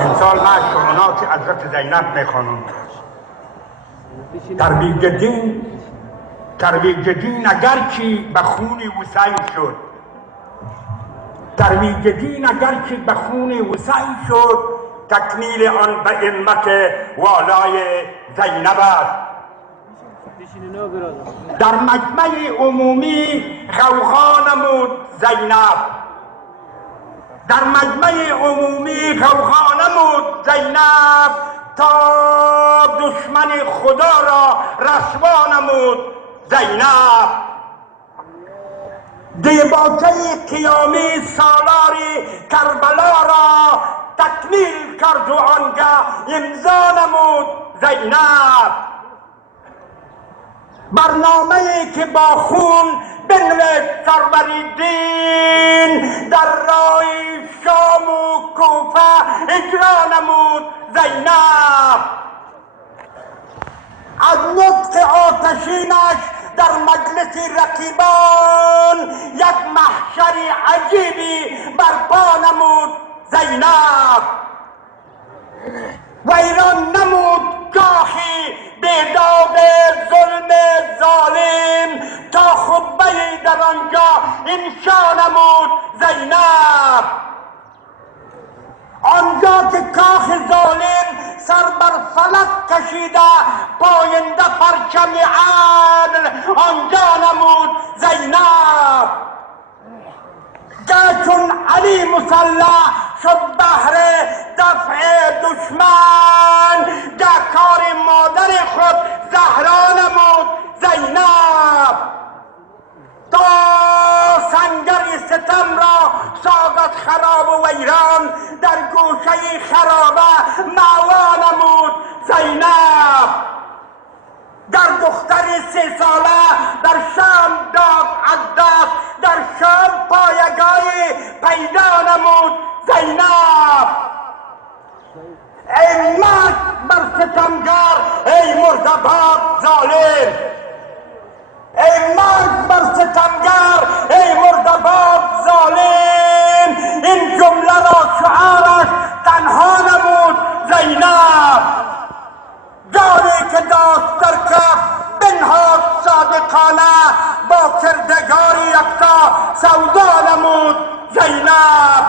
امسال من از شمانات حضرت زینب میخوانم. ترویج دین اگر کی به خون حسین شد، ترویج دین اگر کی به خون حسین شد، تکمیل آن به امت والای زینب است. در مجمع عمومی غوغا نمود زینب، در مجمع عمومی غوغا نمود زینب، تا دشمن خدا را رسوا نمود زینب. دیباچه قیامی سالار کربلا را تکمیل کرد و آنگه امضا نمود زینب. برنامه‌ای که با خون بنوشت سرور دین، در راه شام و کوفه اجرا نمود زینب. از نطق آتشینش در مجلس رقیبان یک محشر عجیبی برپا نمود زینب. ویران نمود گاهی بیداد ظلم ظالم، تا خطبه‌ای در آنجا انشا نمود زینب. آنجا که کاخ ظالم سر بر فلک کشیده پاینده پرچم عدل آنجا نمود زینب. که چون علی مسلح شد بهر دفع دشمن، که کار مادر خود زهرا نمود زینب. تا سنگر ستم را ساقت خراب و ویران، در گوشه خرابه معوا نمود زینب. در دختر 3 ساله در شام داد از دست، در شام پایگاهی پیدا نمود زینب. ای مرد بر ستمگر، ای مردباد ظالم، ای مرد بر ستمگر، ای مردباد ظالم. این جمله را شعارش تنها نمود زینب. جانی که داشت در کف بنهاد صادقانه، با کردگاری یکتا سودا نمود زینب.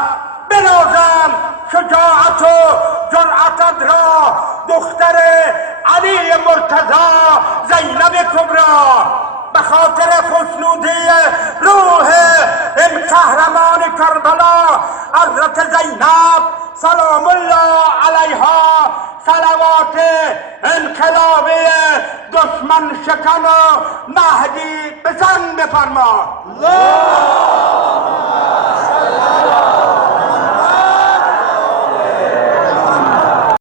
بنازم شجاعت و جرأتت را، دختر علی مرتضی زینب کبری. به خاطر خوشنودی روح این قهرمان کربلا حضرت زینب سلام الله علیها، صلوات انقلابی دشمن شکن و مهدی بزن بفرما.